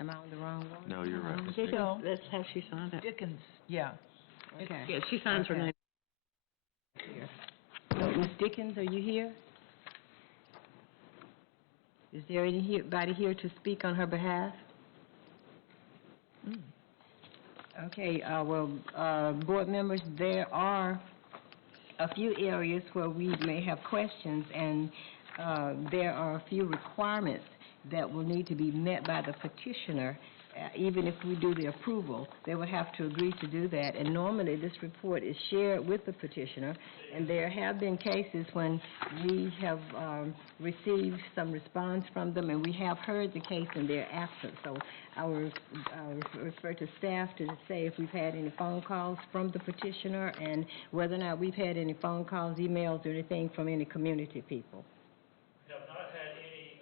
Am I on the wrong one? No, you're right. Ms. Dickens, Dickens. let's have she sign it. Dickens, yeah. Okay. Yeah, she signs her Okay. name. So, Ms. Dickens, are you here? Is there anybody here to speak on her behalf? Okay, board members, there are a few areas where we may have questions, and there are a few requirements that will need to be met by the petitioner. Even if we do the approval, they would have to agree to do that. And normally, this report is shared with the petitioner, and there have been cases when we have received some response from them, and we have heard the case in their absence. So I will refer to staff to say if we've had any phone calls from the petitioner and whether or not we've had any phone calls, emails, or anything from any community people. We have not had any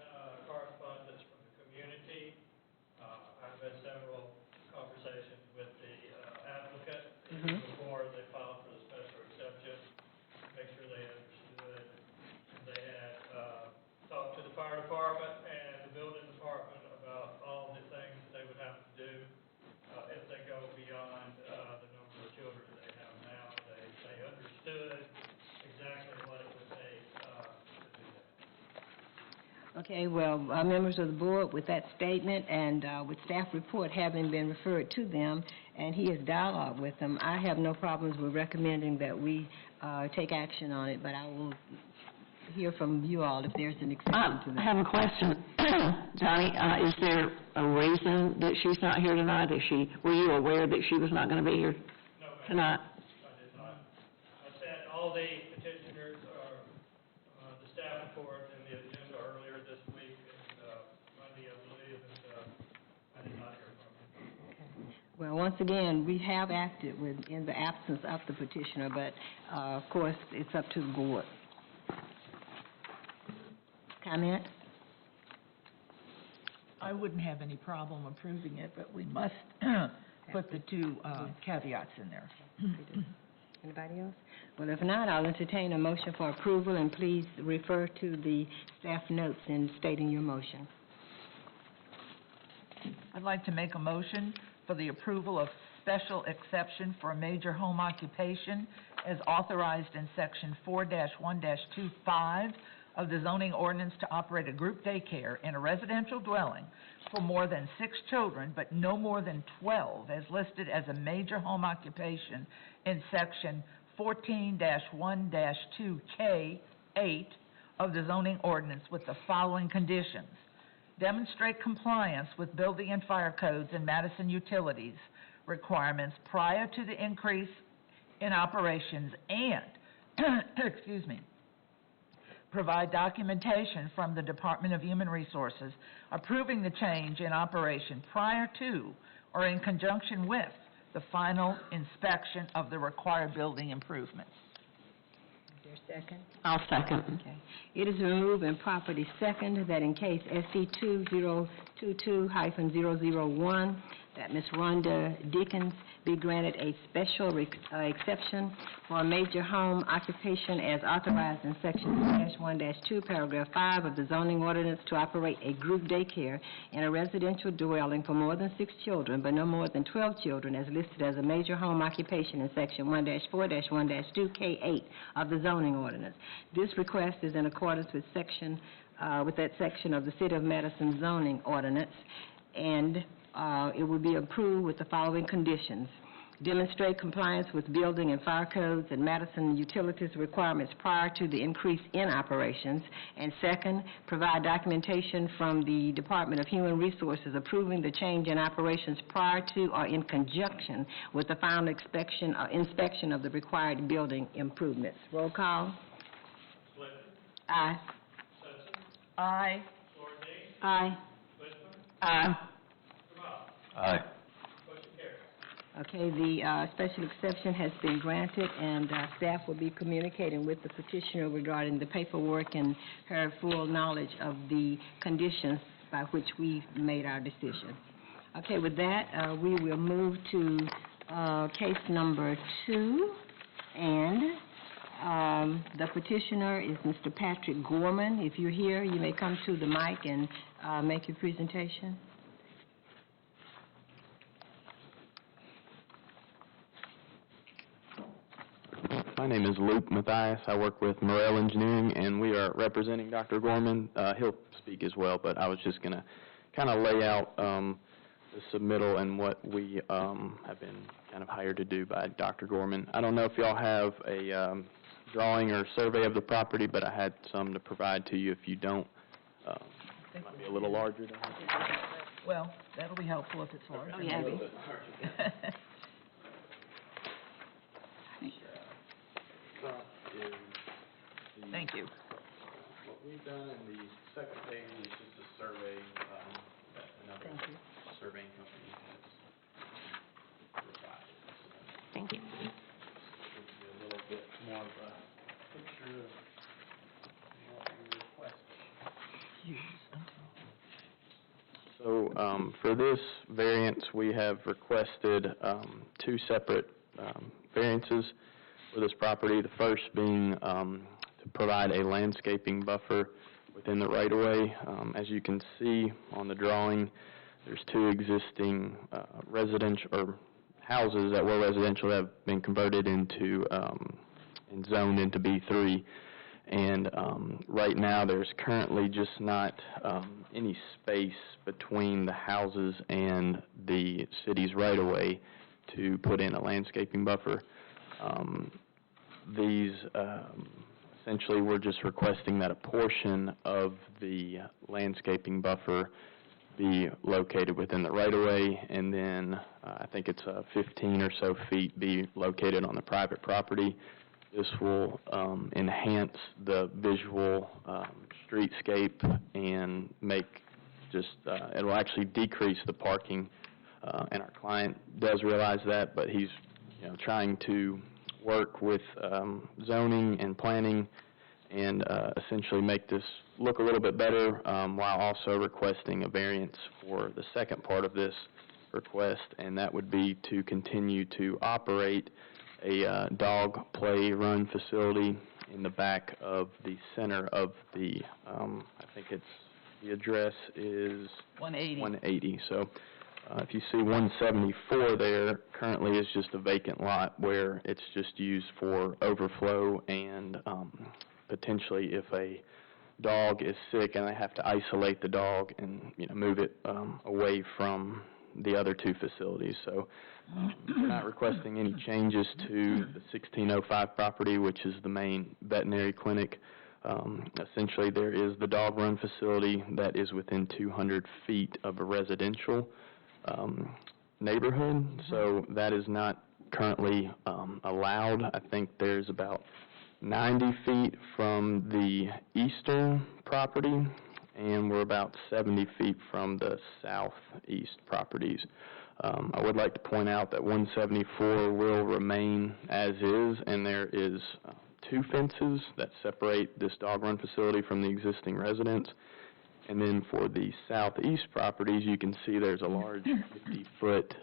correspondence from the community. I've had several conversations with the applicant before they filed for the special exception, make sure they understood. They had talked to the fire department and the building department about all the things that they would have to do if they go beyond the number of children they have now. They understood exactly what it would take to do that. Okay, well, members of the board, with that statement and with staff report having been referred to them, and he has dialogued with them, I have no problems with recommending that we take action on it, but I will hear from you all if there's an exception to I that. have a question. Johnny, is there a reason that she's not here tonight? Were you aware that she was not going to be here tonight? I did not. I sent all the petitioners, the staff report and the agenda earlier this week, and Monday, I believe, and I did not hear from them. Well, once again, we have acted in the absence of the petitioner, but, of course, it's up to the board. Comment? I wouldn't have any problem approving it, but we must put the two caveats in there. Anybody else? Well, if not, I'll entertain a motion for approval, and please refer to the staff notes in stating your motion. I'd like to make a motion for the approval of special exception for a major home occupation as authorized in Section 4-1-25 of the zoning ordinance to operate a group daycare in a residential dwelling for more than 6 children, but no more than 12, as listed as a major home occupation in Section 14-1-2K8 of the zoning ordinance with the following conditions. Demonstrate compliance with building and fire codes and Madison utilities requirements prior to the increase in operations and, excuse me, provide documentation from the Department of Human Resources approving the change in operation prior to or in conjunction with the final inspection of the required building improvements. Is there a second? I'll second. Okay. It is removed and properly second that in case SC 2022-001, that Ms. Rhonda Dickens be granted a special exception for a major home occupation as authorized in Section 1-2, Paragraph 5 of the zoning ordinance to operate a group daycare in a residential dwelling for more than 6 children, but no more than 12 children, as listed as a major home occupation in Section 1-4-1-2K8 of the zoning ordinance. This request is in accordance with that section of the City of Madison zoning ordinance, and it will be approved with the following conditions. Demonstrate compliance with building and fire codes and Madison utilities requirements prior to the increase in operations. And second, provide documentation from the Department of Human Resources approving the change in operations prior to or in conjunction with the final inspection of the required building improvements. Roll call. Clinton. Aye. Hudson. Aye. Courtney. Aye. Whitman. Aye. Jamal. Aye. Motion carries. Okay, the special exception has been granted, and staff will be communicating with the petitioner regarding the paperwork and her full knowledge of the conditions by which we made our decision. Okay, with that, we will move to case number 2, and the petitioner is Mr. Patrick Gorman. If you're here, you may come to the mic and make your presentation. My name is Luke Mathias. I work with Morel Engineering, and we are representing Dr. Gorman. He'll speak as well, but I was just going to kind of lay out the submittal and what we have been kind of hired to do by Dr. Gorman. I don't know if y'all have a drawing or survey of the property, but I had some to provide to you. If you don't, it might be a little larger than that. Well, that'll be helpful if it's large. Oh, yeah. Thank you. What we've done in the second page is just a survey that another surveying company has provided. Thank you. Gives you a little bit more of a picture of what we requested. So for this variance, we have requested two separate variances for this property. The first being to provide a landscaping buffer within the right-of-way. As you can see on the drawing, there's two existing residential or houses that were residential that have been converted into and zoned into B3. And right now, there's currently just not any space between the houses and the city's right-of-way to put in a landscaping buffer. These essentially, we're just requesting that a portion of the landscaping buffer be located within the right-of-way, and then I think it's 15 or so feet be located on the private property. This will enhance the visual streetscape and make just, it will actually decrease the parking, and our client does realize that, but he's, trying to work with zoning and planning and essentially make this look a little bit better while also requesting a variance for the second part of this request, and that would be to continue to operate a dog play run facility in the back of the center of the, I think it's, the address is 180. 180. So if you see 174 there, currently is just a vacant lot where it's just used for overflow and potentially if a dog is sick and they have to isolate the dog and move it away from the other two facilities. So we're not requesting any changes to the 1605 property, which is the main veterinary clinic. Essentially, there is the dog run facility that is within 200 feet of a residential neighborhood, so that is not currently allowed. I think there's about 90 feet from the eastern property, and we're about 70 feet from the southeast properties. I would like to point out that 174 will remain as is, and there is two fences that separate this dog run facility from the existing residence. And then for the southeast properties, you can see there's a large 50-foot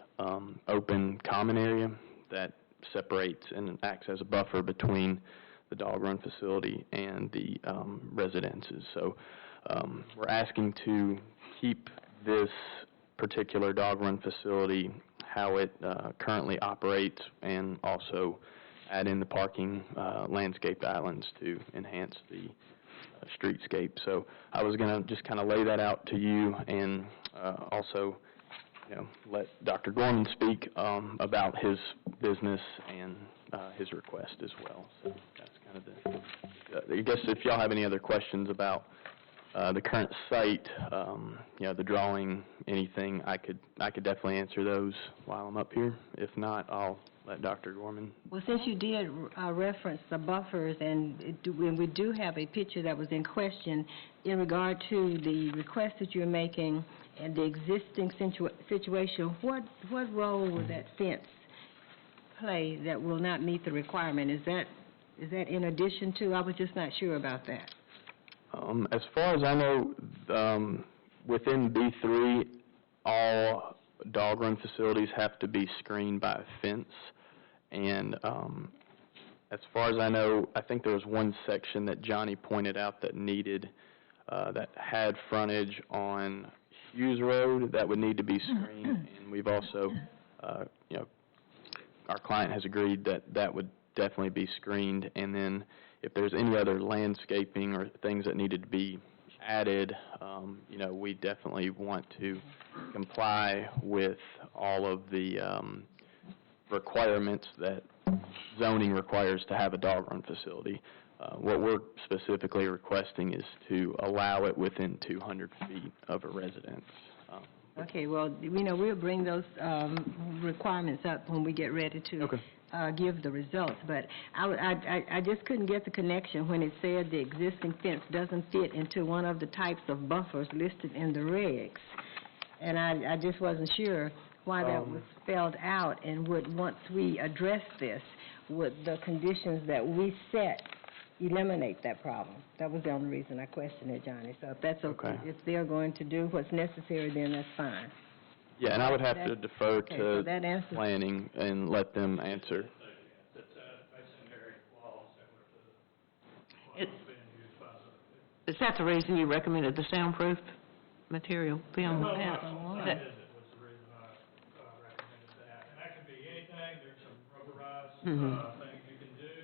open common area that separates and acts as a buffer between the dog run facility and the residences. So we're asking to keep this particular dog run facility how it currently operates, and also add in the parking landscaped islands to enhance the streetscape. So I was going to just kind of lay that out to you, and also let Dr. Gorman speak about his business and his request as well. So that's kind of I guess if y'all have any other questions about the current site, the drawing, anything, I could definitely answer those while I'm up here. If not, I'll let Dr. Gorman. Well, since you did reference the buffers, and we do have a picture that was in question in regard to the request that you're making and the existing situation, what role will that fence play that will not meet the requirement? Is that in addition to? I was just not sure about that. As far as I know, within B3, all dog run facilities have to be screened by a fence. And as far as I know, I think there was one section that Johnny pointed out that needed, that had frontage on Hughes Road that would need to be screened. And we've also, our client has agreed that that would definitely be screened. And then if there's any other landscaping or things that needed to be added, we definitely want to comply with all of the requirements that zoning requires to have a dog run facility. What we're specifically requesting is to allow it within 200 feet of a residence. Okay, well, we'll bring those requirements up when we get ready to Okay. Give the results, but I just couldn't get the connection when it said the existing fence doesn't fit into one of the types of buffers listed in the regs, and I just wasn't sure why that was spelled out, and once we address this, would the conditions that we set eliminate that problem? That was the only reason I questioned it, Johnny. So if that's okay, if they're going to do what's necessary, then that's fine. Yeah, and I would have to defer so to that answers planning and let them answer. It's a masonry wall similar to the wall being used by the... Is that the reason you recommended the soundproof material film? Well, Yeah. my visit was the reason I recommended that. And that can be anything. There's some rubberized things you can do.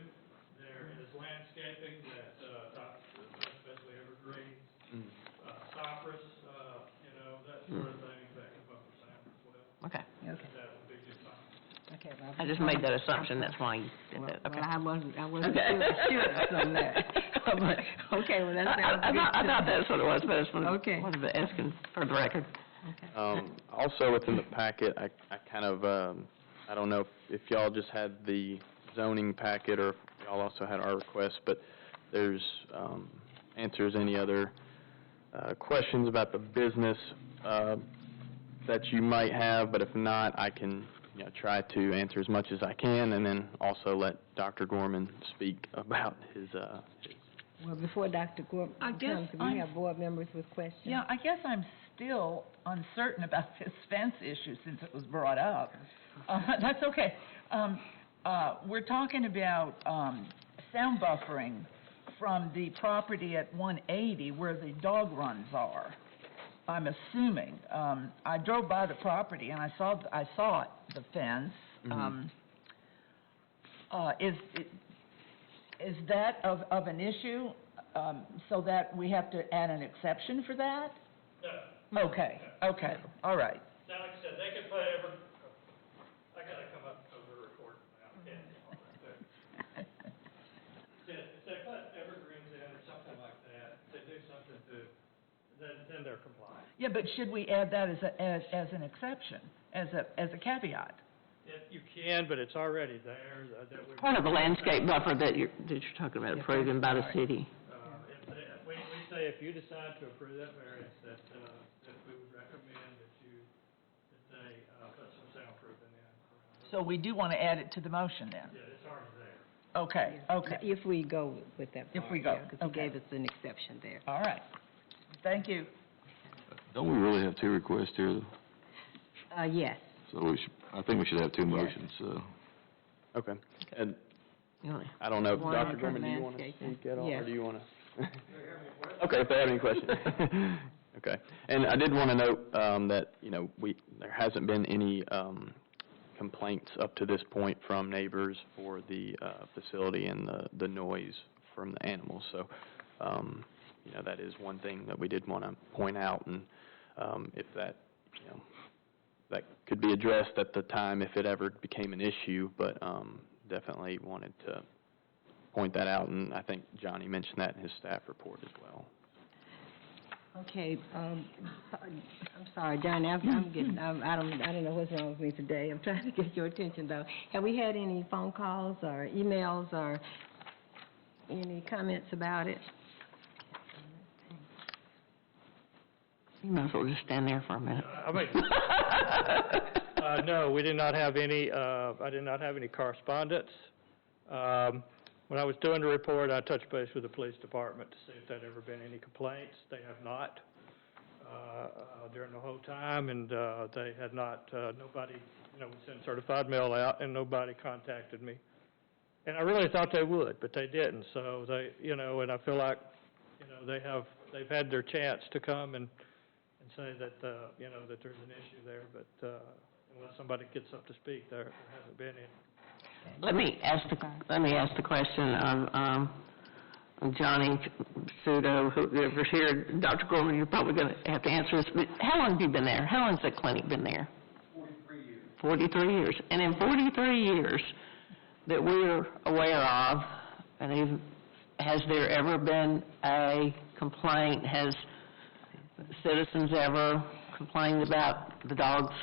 There is landscaping that especially evergreens, cypress, that sort of thing that can buffer sound as well. Okay. That would be just fine. Okay, well, I just made that assumption, that's why you did that. Okay. Well, I wasn't sure on that. But, okay, well, that sounds good. I thought that's what it was, but I just Okay. wanted to ask for the record. Also within the packet, I kind of, I don't know if y'all just had the zoning packet or if y'all also had our request, but there's answers any other questions about the business that you might have, but if not, I can try to answer as much as I can, and then also let Dr. Gorman speak about his Well, before Dr. Gorman I guess comes, we have board members with questions. Yeah, I guess I'm still uncertain about this fence issue since it was brought up. That's okay. We're talking about sound buffering from the property at 180 where the dog runs are. I'm assuming. I drove by the property and I saw the fence. Is that of an issue, so that we have to add an exception for that? No. Okay, all right. Now, like I said, they can put I gotta come up over the report now. If they put evergreens in or something like that, if they do something then they're compliant. Yeah, but should we add that as an exception, as a caveat? You can, but it's already there. Part of the landscape buffer that you're talking about approving by the city. We say if you decide to approve that variance, that we would recommend that they put some soundproofing in. So we do want to add it to the motion then? Yeah, it's already there. Okay. If we go with that If part, we go, because he okay. gave us an exception there. All right. Thank you. Don't we really have two requests here, though? Yes. So I think we should have two motions, Okay. And You know, I don't know, One Dr. for Gorman, do you want to landscaping. speak at all, Yes. or do you want to? Okay, if they have any questions. Okay. And I did want to note that, there hasn't been any complaints up to this point from neighbors for the facility and the noise from the animals. So, that is one thing that we did want to point out, and if that, that could be addressed at the time if it ever became an issue, but definitely wanted to point that out, and I think Johnny mentioned that in his staff report as well. Okay, I'm sorry, Johnny, I don't know what's wrong with me today. I'm trying to get your attention, though. Have we had any phone calls or emails or any comments about it? You might as well just stand there for a minute. No, we did not have any, I did not have any correspondence. When I was doing the report, I touched base with the police department to see if there'd ever been any complaints. They have not during the whole time, and they had not, nobody, we sent certified mail out, and nobody contacted me. And I really thought they would, but they didn't. So they, and I feel like, they've had their chance to come and say that, that there's an issue there, but unless somebody gets up to speak, there hasn't been any. Let me ask the question of Johnny Pseudo, whoever's here. Dr. Gorman, you're probably going to have to answer this, but how long have you been there? How long has the clinic been there? 43 years. 43 years. And in 43 years that we're aware of, and even, has there ever been a complaint? Has citizens ever complained about the dogs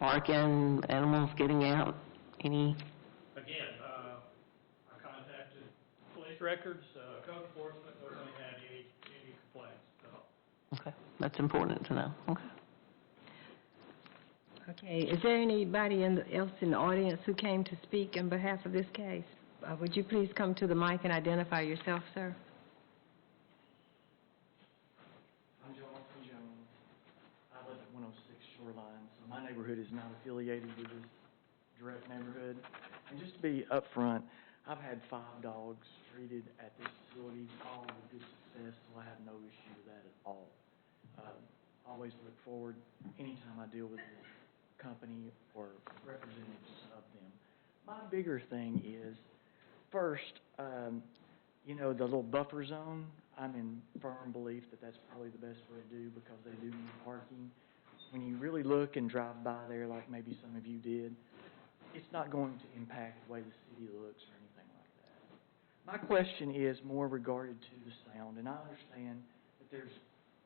barking, animals getting out? Any? Again, I contacted police records, code enforcement, nobody had any complaints at all. Okay, that's important to know. Okay. Okay, is there anybody else in the audience who came to speak on behalf of this case? Would you please come to the mic and identify yourself, sir? I'm Jonathan Jones. I live at 106 Shoreline, so my neighborhood is not affiliated with this direct neighborhood. And just to be upfront, I've had 5 dogs treated at this facility, all with good success, so I have no issue with that at all. Always look forward anytime I deal with this company or representatives of them. My bigger thing is, first, you know, the little buffer zone, I'm in firm belief that that's probably the best way to do because they do need parking. When you really look and drive by there, like maybe some of you did, it's not going to impact the way the city looks or anything like that. My question is more regarded to the sound, and I understand that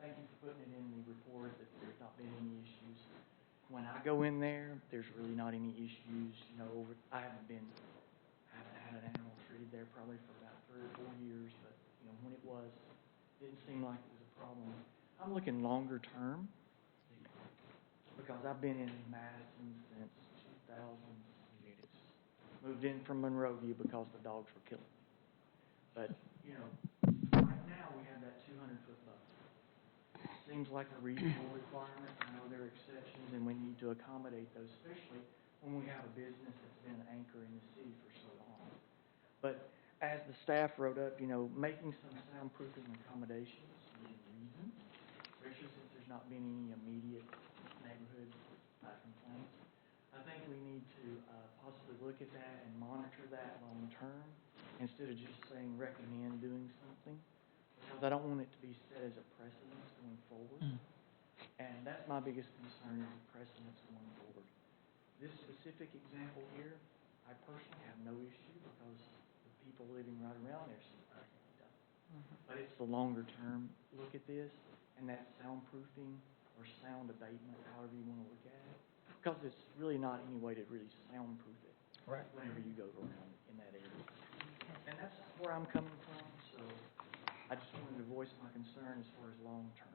thank you for putting it in the report that there's not been any issues. When I go in there, there's really not any issues. You know, I haven't had an animal treated there probably for about 3 or 4 years, but, you know, when it was, it didn't seem like it was a problem. I'm looking longer term because I've been in Madison since 2006. Moved in from Monrovia because the dogs were killing me. But, you know, right now we have that 200-foot buffer. Seems like a reasonable requirement. I know there are exceptions, and we need to accommodate those, especially when we have a business that's been an anchor in the city for so long. But as the staff wrote up, you know, making some soundproofing accommodations within reason, especially since there's not been any immediate neighborhood complaints. I think we need to possibly look at that and monitor that long term instead of just saying recommend doing something, because I don't want it to be set as a precedent going forward. And that's my biggest concern, is the precedents going forward. This specific example here, I personally have no issue because the people living right around there surprisingly don't. But it's the longer term look at this, and that soundproofing or sound abatement, however you want to look at it, because it's really not any way to really soundproof it whenever you go around in that area. And that's where I'm coming from, so I just wanted to voice my concern as far as long term.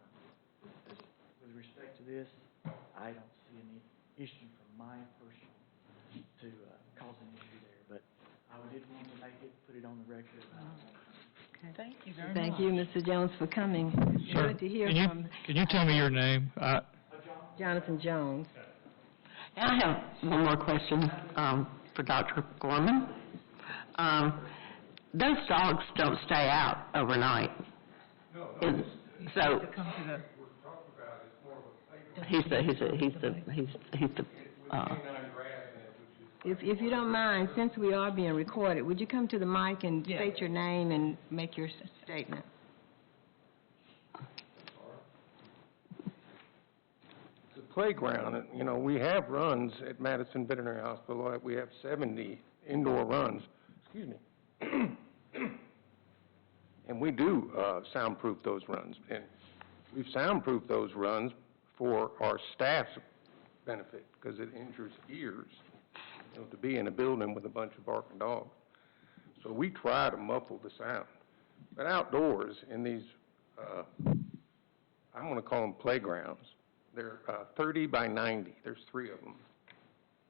With respect to this, I don't see any issue from my personal to cause an issue there, but I did want to make it, put it on the record. Thank you very much. Thank you, Mr. Jones, for coming. Sure. Good to hear from Can you tell me your name? Jonathan Jones. I have one more question for Dr. Gorman. Those dogs don't stay out overnight. No. So he's the If you don't mind, since we are being recorded, would you come to the mic and state your name and make your statement? It's a playground, and, you know, we have runs at Madison Veterinary Hospital. We have 70 indoor runs, excuse me. And we do soundproof those runs. And we've soundproofed those runs for our staff's benefit, because it injures ears, you know, to be in a building with a bunch of barking dogs. So we try to muffle the sound. But outdoors, in these, I'm going to call them playgrounds, they're 30 by 90. There's 3 of them.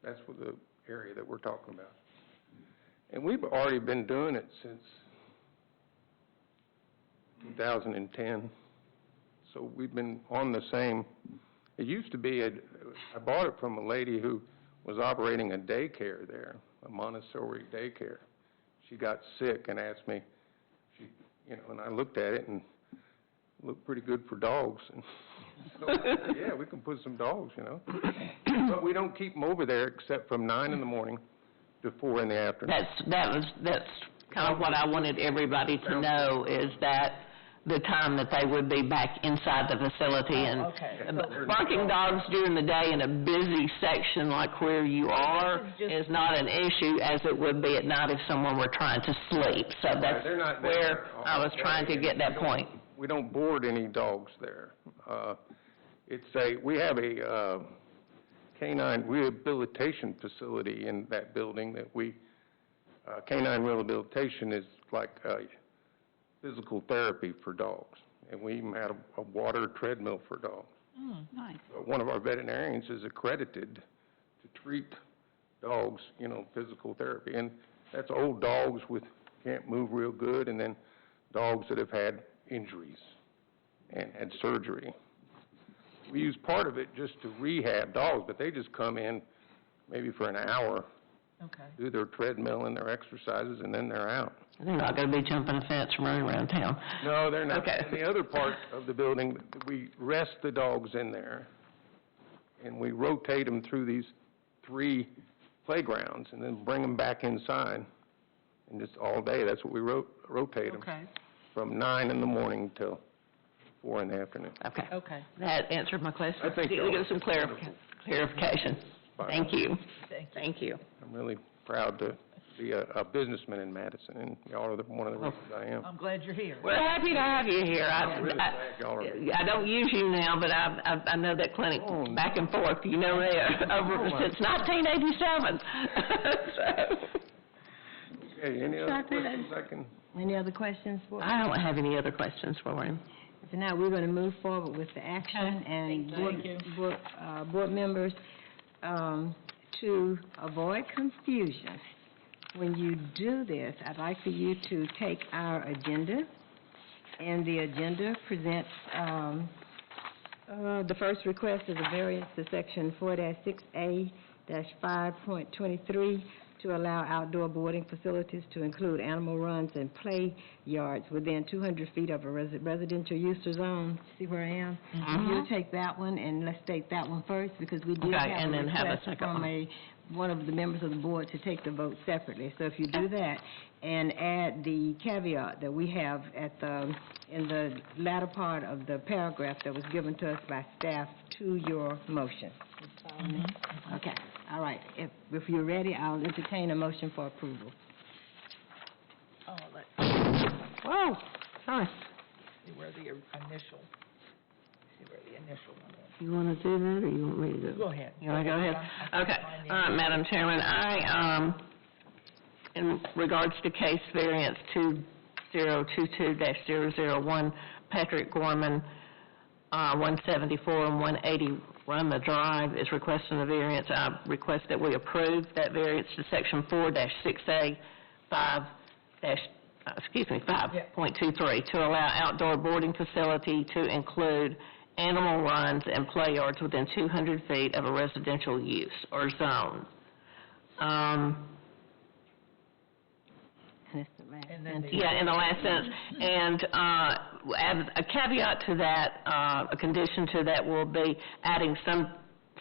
That's what the area that we're talking about. And we've already been doing it since 2010. So we've been on the same. It used to be, I bought it from a lady who was operating a daycare there, a Montessori daycare. She got sick and asked me, you know, and I looked at it and it looked pretty good for dogs. And so, yeah, we can put some dogs, you know. But we don't keep them over there except from 9 in the morning to 4 in the afternoon. That's kind of what I wanted everybody to know, is that the time that they would be back inside the facility. And barking dogs during the day in a busy section like where you are is not an issue as it would be at night if someone were trying to sleep. So that's where I was trying to get that point. We don't board any dogs there. We have a canine rehabilitation facility in that building that canine rehabilitation is like physical therapy for dogs. And we even had a water treadmill for dogs. Nice. One of our veterinarians is accredited to treat dogs, physical therapy. And that's old dogs can't move real good, and then dogs that have had injuries and had surgery. We use part of it just to rehab dogs, but they just come in maybe for an hour, do their treadmill and their exercises, and then they're out. They're not going to be jumping a fence and running around town. No, they're not. Okay. In the other part of the building, we rest the dogs in there, and we rotate them through these 3 playgrounds, and then bring them back inside, and just all day. That's what we rotate them. From 9 in the morning till 4 in the afternoon. Okay. That answered my question. I think Give us some clarification. Thank you. Thank you. I'm really proud to be a businessman in Madison, and y'all are one of the reasons I am. I'm glad you're here. We're happy to have you here. I'm really glad y'all are here. I don't use you now, but I know that clinic back and forth, there, since 1987. Okay, any other questions I can? Any other questions for him? I don't have any other questions for him. So now we're going to move forward with the action, and board members, to avoid confusion, when you do this, I'd like for you to take our agenda, and the agenda presents, the first request is a variance to section 4-6A-5.23 to allow outdoor boarding facilities to include animal runs and play yards within 200 feet of a residential use zone. See where I am? You take that one, and let's take that one first, because we did have a request from one of the members of the board to take the vote separately. So if you do that, and add the caveat that we have in the latter part of the paragraph that was given to us by staff to your motion. Okay, all right. If you're ready, I'll entertain a motion for approval. Whoa, sorry. See where the initial one is. You want to do that, or you want me to do it? Go ahead. You want to go ahead? Okay. All right, Madam Chairman, I, in regards to case variance 2022-001, Patrick Gorman, 174 and 180 Roma Drive is requesting a variance. I request that we approve that variance to section 4-6A 5.23 to allow outdoor boarding facility to include animal runs and play yards within 200 feet of a residential use or zone. Yeah, in the last sentence. And add a caveat to that, a condition to that will be adding some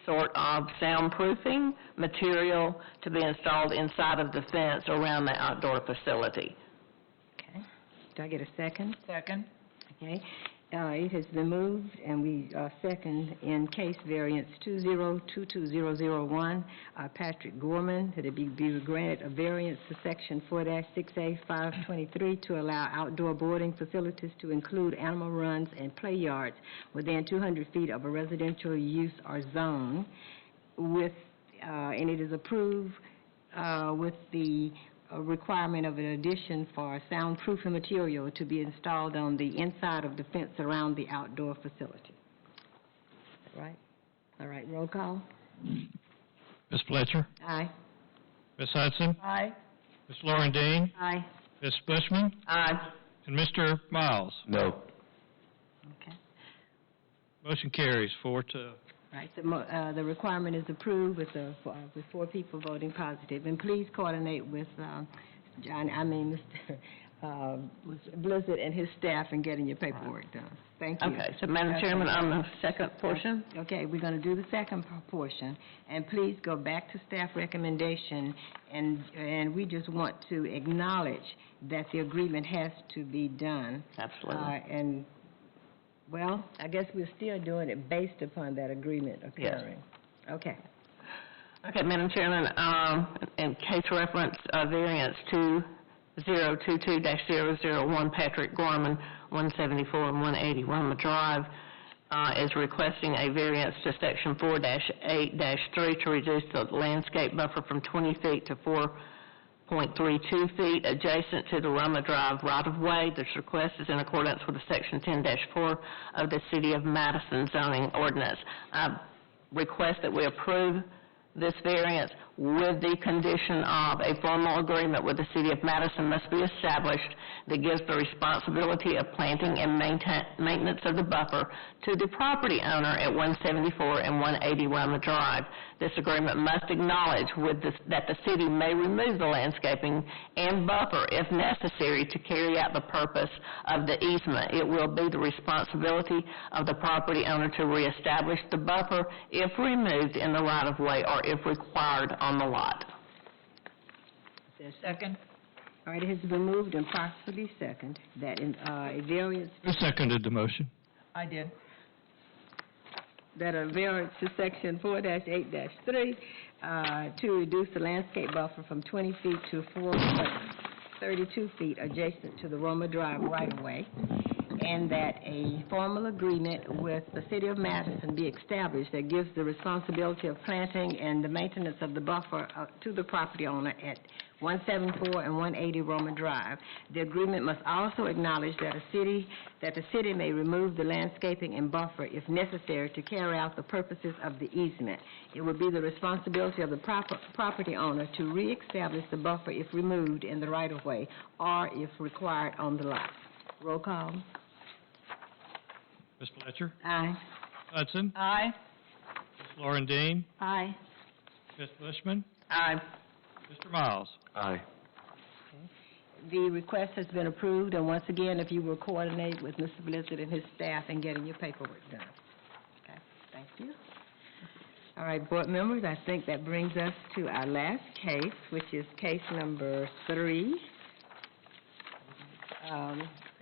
sort of soundproofing material to be installed inside of the fence around the outdoor facility. Okay. Do I get a second? Second. Okay. It has been moved, and we second in case variance 2022001, Patrick Gorman, that it be granted a variance to section 4-6A-523 to allow outdoor boarding facilities to include animal runs and play yards within 200 feet of a residential use or zone, and it is approved with the a requirement of an addition for soundproofing material to be installed on the inside of the fence around the outdoor facility. Right? All right, roll call. Ms. Fletcher? Aye. Ms. Hudson? Aye. Ms. Lauren Dean? Aye. Ms. Bushman? Aye. And Mr. Miles? No. Okay. Motion carries 4-2. Right, the requirement is approved with 4 people voting positive. And please coordinate with Mr. Blizzard and his staff in getting your paperwork done. Thank you. Okay, so Madam Chairman, on the second portion? Okay, we're going to do the second portion, and please go back to staff recommendation, and we just want to acknowledge that the agreement has to be done. Absolutely. And, well, I guess we're still doing it based upon that agreement occurring. Okay. Okay, Madam Chairman, in case reference, variance 2022-001, Patrick Gorman, 174 and 180 Roma Drive, is requesting a variance to section 4-8-3 to reduce the landscape buffer from 20 feet to 4.32 feet adjacent to the Roma Drive right-of-way. This request is in accordance with the section 10-4 of the City of Madison zoning ordinance. I request that we approve this variance with the condition of a formal agreement with the City of Madison must be established that gives the responsibility of planting and maintenance of the buffer to the property owner at 174 and 180 Roma Drive. This agreement must acknowledge that the city may remove the landscaping and buffer if necessary to carry out the purpose of the easement. It will be the responsibility of the property owner to reestablish the buffer if removed in the right-of-way or if required on the lot. Is there a second? All right, it has been moved and properly second that a variance, Who seconded the motion? I did. that a variance to section 4-8-3 to reduce the landscape buffer from 20 feet to 4.32 feet adjacent to the Roma Drive right-of-way, and that a formal agreement with the City of Madison be established that gives the responsibility of planting and the maintenance of the buffer to the property owner at 174 and 180 Roma Drive. The agreement must also acknowledge that the city may remove the landscaping and buffer if necessary to carry out the purposes of the easement. It would be the responsibility of the property owner to reestablish the buffer if removed in the right-of-way or if required on the lot. Roll call. Ms. Fletcher? Aye. Hudson? Aye. Ms. Lauren Dean? Aye. Ms. Bushman? Aye. Mr. Miles? Aye. The request has been approved, and once again, if you will coordinate with Mr. Blizzard and his staff in getting your paperwork done. Okay, thank you. All right, board members, I think that brings us to our last case, which is case number 3,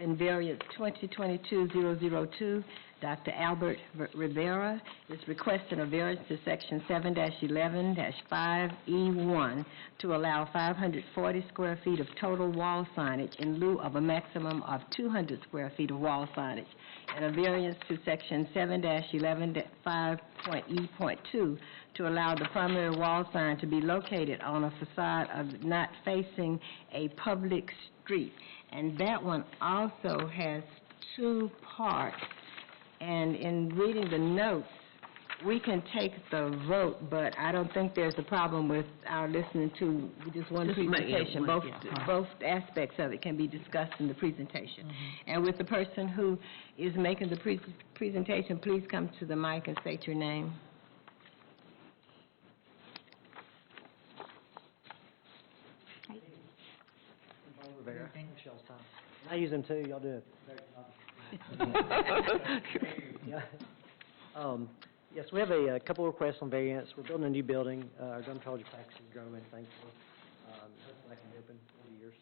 in variance 2022-002. Dr. Albert Rivera is requesting a variance to section 7-11-5E1 to allow 540 square feet of total wall signage in lieu of a maximum of 200 square feet of wall signage, and a variance to section 7-11-5.E.2 to allow the primary wall sign to be located on a facade of not facing a public street. And that one also has 2 parts. And in reading the notes, we can take the vote, but I don't think there's a problem with our listening to just one presentation. Both aspects of it can be discussed in the presentation. And with the person who is making the presentation, please come to the mic and state your name. Rivera, Michelle's time. I use them too, y'all do it. Yeah. Yes, we have a couple of requests on variance. We're building a new building. Our dermatology practice is growing, thankfully. Hopefully that can be open in 4 years.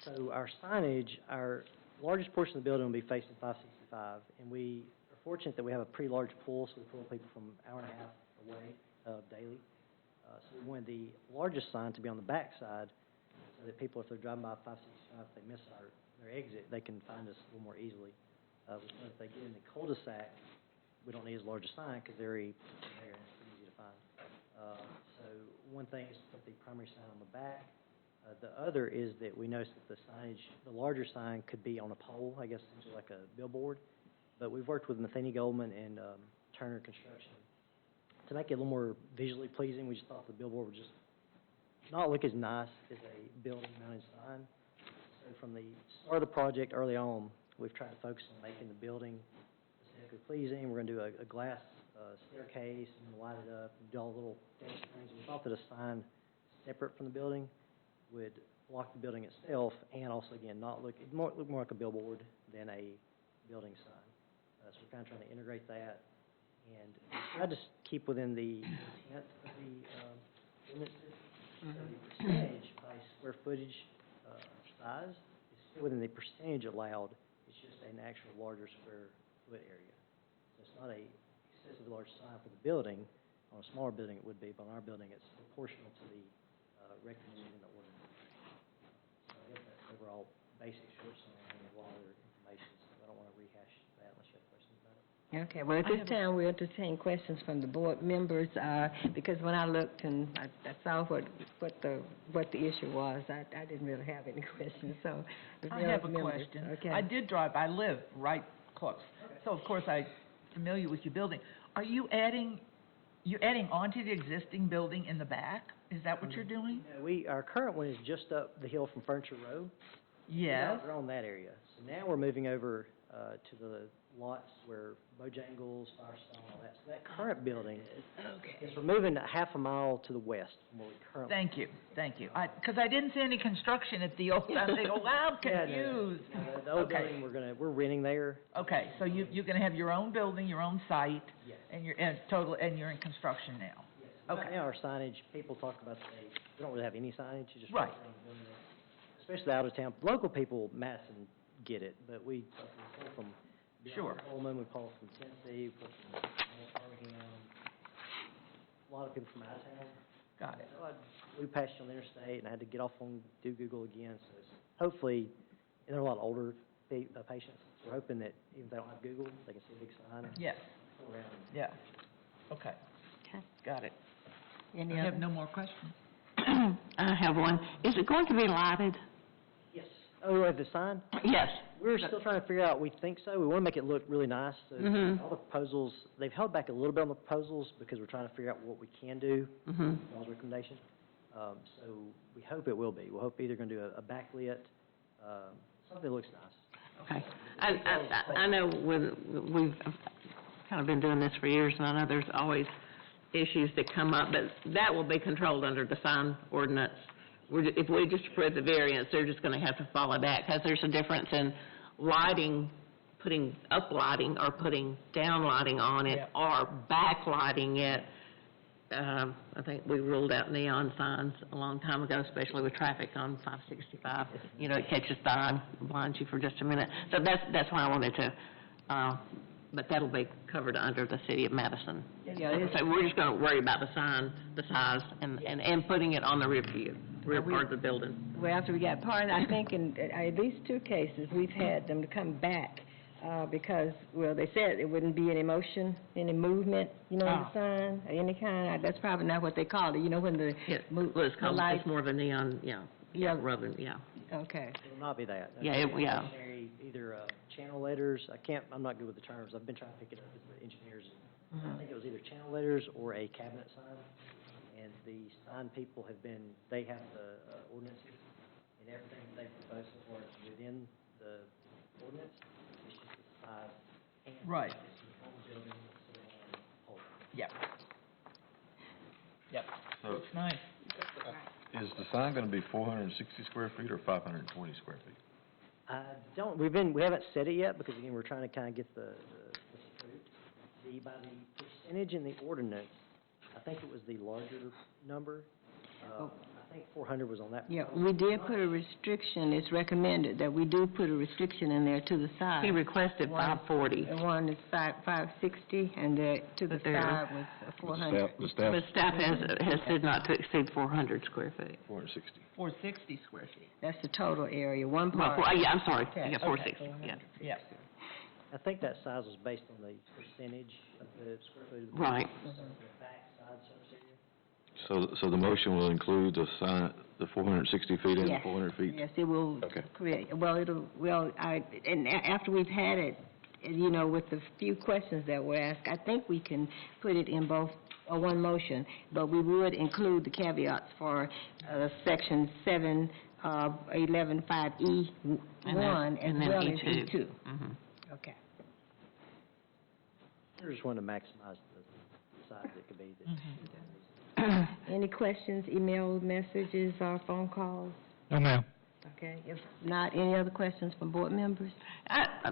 So our signage, our largest portion of the building will be facing 565, and we are fortunate that we have a pretty large pool, so we pull people from an hour and a half away daily. So we wanted the largest sign to be on the back side, so that people, if they're driving by 565, if they miss their exit, they can find us a little more easily. If they get in the cul-de-sac, we don't need as large a sign because they're there and it's pretty easy to find. So one thing is to put the primary sign on the back. The other is that we noticed that the signage, the larger sign could be on a pole, I guess, essentially like a billboard. But we've worked with Matheny Goldman and Turner Construction to make it a little more visually pleasing. We just thought the billboard would just not look as nice as a building-mounted sign. So from the start of the project early on, we've tried to focus on making the building aesthetically pleasing. We're going to do a glass staircase and light it up and do all the little fancy things. We thought that a sign separate from the building would block the building itself and also, again, not look more like a billboard than a building sign. So we're kind of trying to integrate that, and try to keep within the intent of the ordinances. So the percentage by square footage size is still within the percentage allowed, it's just an actual larger square foot area. So it's not a excessively large sign for the building. On a smaller building it would be, but on our building it's proportional to the recommended in the ordinance. So I guess that's overall basic short summary of all other information, so I don't want to rehash that unless you have questions about it. Okay, well, at this time, we'll entertain questions from the board members, because when I looked and I saw what the issue was, I didn't really have any questions, so. if I there have are a members- question. Okay. I did drive, I live right close, so of course I'm familiar with your building. Are you're adding onto the existing building in the back? Is that what you're doing? Our current one is just up the hill from Furniture Row. Yes. We're on that area. So now we're moving over to the lots where Bojangles, Firestone, all that. So that current building is we're moving a half a mile to the west from where we currently. Thank you. Because I didn't see any construction at the old, I was thinking, wow, I'm confused. The old Okay. building, we're renting there. Okay, so you're gonna have your own building, your own site, Yes. and you're in construction now? Yes. Okay. Right now, our signage, people talk about we don't really have any signage, you just. Right. Especially out of town. Local people, Madison, get it, but we pull from Sure. Coleman, we pull from Tennessee, we pull from Birmingham. A lot of people from out of town. Got it. So we passed on the interstate, and I had to get off on do Google again, so hopefully, and they're a lot older patients, so we're hoping that even if they don't have Google, they can see a big sign and Yes, go around. yeah. Okay, Okay. got it. Any I have other? no more questions. I have one. Is it going to be lighted? Yes. Oh, the sign? Yes. We're still trying to figure out, we think so. We want to make it look really nice. So Mhm. all the proposals, they've held back a little bit on the proposals because we're trying to figure out what we can do, Mm-hmm. y'all's recommendation. So we hope it will be. We'll hope either going to do a backlit, something that looks nice. Okay. I know we've kind of been doing this for years, and I know there's always issues that come up, but that will be controlled under the sign ordinance. If we just approve the variance, they're just going to have to follow that, because there's a difference in lighting, putting up lighting or putting down lighting on it, Yep. or backlighting it. I think we ruled out neon signs a long time ago, especially with traffic on 565. You know, it catches the eye, blinds you for just a minute. So that's why I wanted to, but that'll be covered under the city of Madison. Yeah, it is. So we're just going to worry about the sign, the size, and putting it on the rear part of the building. Well, after we got part, I think in at least two cases, we've had them to come back, because, well, they said it wouldn't be any motion, any movement, in the sign, of any kind. That's probably not what they call it, when the, Well, it's the called, lights. it's more of a neon, Yeah. rubbing, Okay. It will not be that. Yeah, yeah. Either channel letters, I'm not good with the terms. I've been trying to pick it up with the engineers. I think it was either channel letters or a cabinet sign. And the sign people they have the ordinances, and everything that they've proposed so far is within the ordinance. It's just the size and. Right. It's the whole building, so they want to hold it. Yep. Yep, So looks nice. is the sign gonna be 460 square feet or 520 square feet? We haven't said it yet, because again, we're trying to kind of get this approved. By the percentage in the ordinance, I think it was the larger number. I think 400 was on that. Yeah, we did put a restriction, it's recommended that we do put a restriction in there to the side. He requested 540. The one is 560, and to the But there- side was 400. The staff, But staff has said not to exceed 400 square feet. 460. 460 square feet. That's the total area, one Well, part. yeah, I'm sorry, Okay. yeah, 460, yeah. Yeah. I think that size was based on the percentage of the square footage of the. Right. The back side surface area. So the motion will include the sign, the 460 feet and the Yes. 400 feet? Yes, it will Okay. create, after we've had it, with the few questions that were asked, I think we can put it in both, or one motion, but we would include the caveats for section 711(5)(E)(1) as And then well as E2. E2. Mhm. Okay. We just wanted to maximize the size it could be. Any questions, email messages, or phone calls? No, ma'am. Okay, if not, any other questions from board members?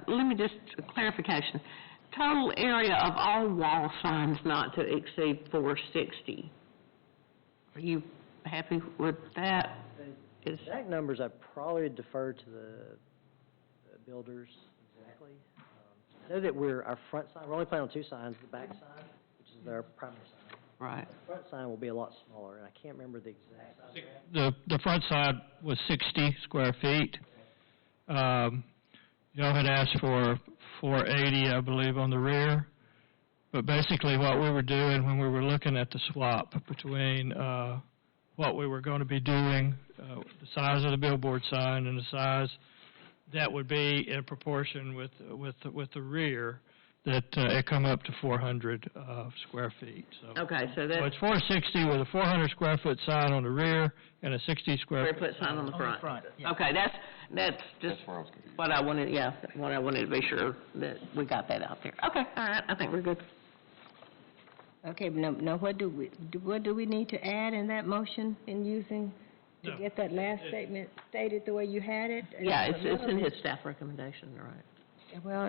Let me just, clarification. Total area of all wall signs not to exceed 460. Are you happy with that? The exact numbers, I probably defer to the builders exactly. I know that our front sign, we're only planning on 2 signs, the back sign, which is their primary sign. Right. The front sign will be a lot smaller, and I can't remember the exact size. The front side was 60 square feet. Y'all had asked for 480, I believe, on the rear. But basically what we were doing when we were looking at the swap between what we were going to be doing, the size of the billboard sign and the size that would be in proportion with the rear, that it come up to 400 square feet. So, Okay, so so that's it's 460 with a 400 square foot sign on the rear and a 60 square square foot sign on the front. yeah. Okay, that's just That's where I was confused. what I wanted to be sure that we got that out there. Okay, all right, I think we're good. Okay, now what do we need to add in that motion in using, to No. get that last statement stated the way you had it? Yeah, it's in his staff recommendation, right? Well,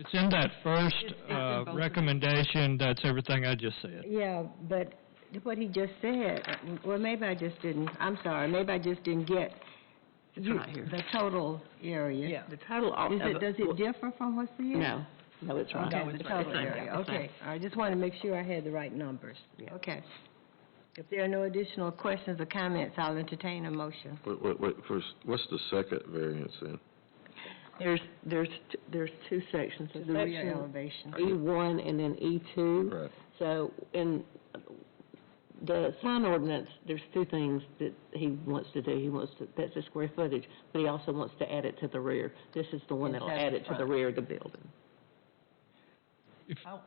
It's in that first It's in both of them. recommendation, that's everything I just said. yeah, but what he just said, well, maybe I just didn't, I'm sorry, maybe I just didn't get It's right here. the total area. Yeah. The total. Does it differ from what's here? No, it's right. Okay, It's the right. total It's area, right. okay. I just want to make sure I had the right numbers. Yeah. Okay. If there are no additional questions or comments, I'll entertain a motion. Wait, first, what's the second variance then? There's 2 sections. The rear elevation. E1 and then E2. Right. So in the sign ordinance, there's 2 things that he wants to do. That's the square footage, but he also wants to add it to the rear. This is the one that'll add it to the rear of the building.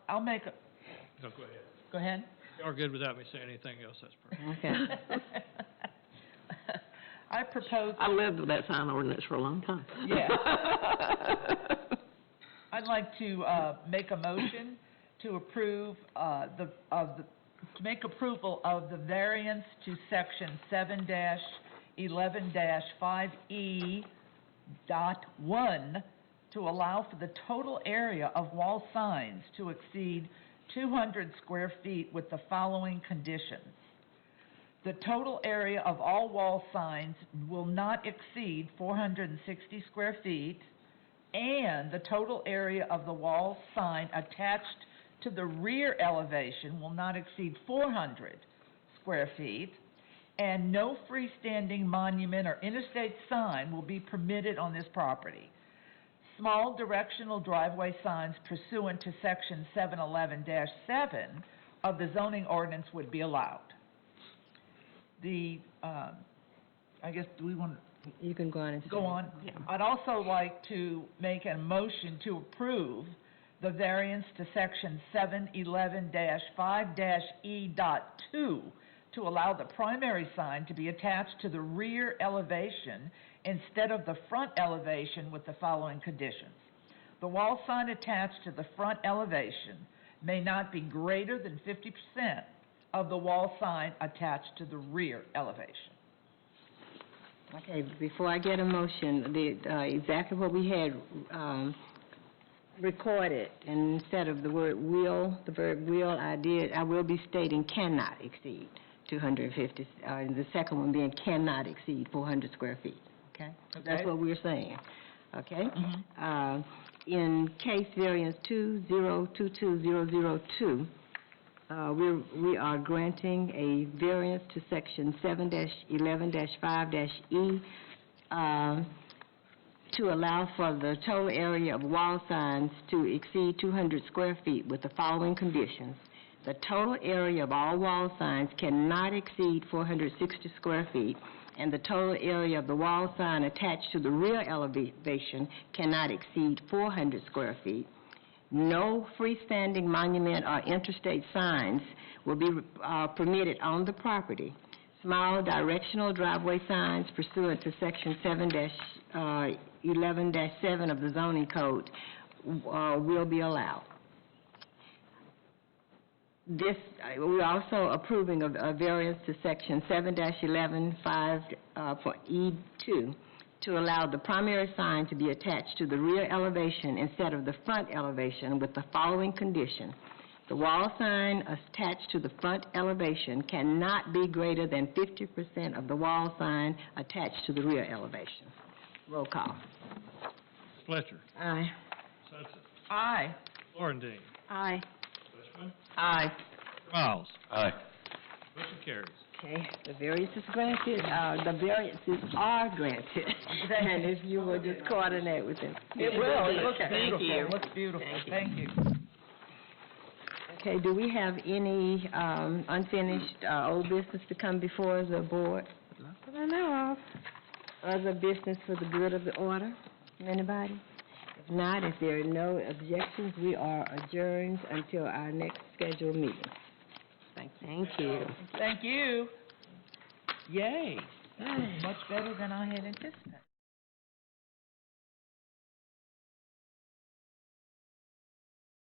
I'll make a, No, go ahead. go ahead. If you're good without me saying anything else, that's perfect. Okay. I propose, I lived with that sign ordinance for a long time. Yeah. I'd like to make a motion to approve to make approval of the variance to section 7-11-5E .1 to allow for the total area of wall signs to exceed 200 square feet with the following conditions. The total area of all wall signs will not exceed 460 square feet, and the total area of the wall sign attached to the rear elevation will not exceed 400 square feet, and no freestanding monument or interstate sign will be permitted on this property. Small directional driveway signs pursuant to section 711-7 of the zoning ordinance would be allowed. I guess, do we want to You can go on and say. go on? I'd also like to make a motion to approve the variance to section 711-5-E.2 to allow the primary sign to be attached to the rear elevation instead of the front elevation with the following conditions. The wall sign attached to the front elevation may not be greater than 50% of the wall sign attached to the rear elevation. Okay, before I get a motion, exactly what we had recorded, and instead of the word will, the verb will, I will be stating cannot exceed 250, and the second one being cannot exceed 400 square feet, okay? That's what we're saying, okay? In case variance 2022002, we are granting a variance to section 7-11-5-E to allow for the total area of wall signs to exceed 200 square feet with the following conditions. The total area of all wall signs cannot exceed 460 square feet, and the total area of the wall sign attached to the rear elevation cannot exceed 400 square feet. No freestanding monument or interstate signs will be permitted on the property. Small directional driveway signs pursuant to section 7-11-7 of the zoning code will be allowed. We're also approving a variance to section 7-11-5 for E2 to allow the primary sign to be attached to the rear elevation instead of the front elevation with the following condition. The wall sign attached to the front elevation cannot be greater than 50% of the wall sign attached to the rear elevation. Roll call. Fletcher. Aye. Hudson. Aye. Florentine. Aye. Bushman. Aye. Miles. Aye. Motion carries. Okay, the variance is granted, the variances are granted. And if you will just coordinate with them. It will, it looks Thank beautiful. you. It looks beautiful, thank you. Okay, do we have any unfinished old business to come before the board? Not that I know of. Other business for the good of the order? Anybody? If not, if there are no objections, we are adjourned until our next scheduled meeting. Thank you. Thank you. Thank you. Yay. Much better than I had anticipated.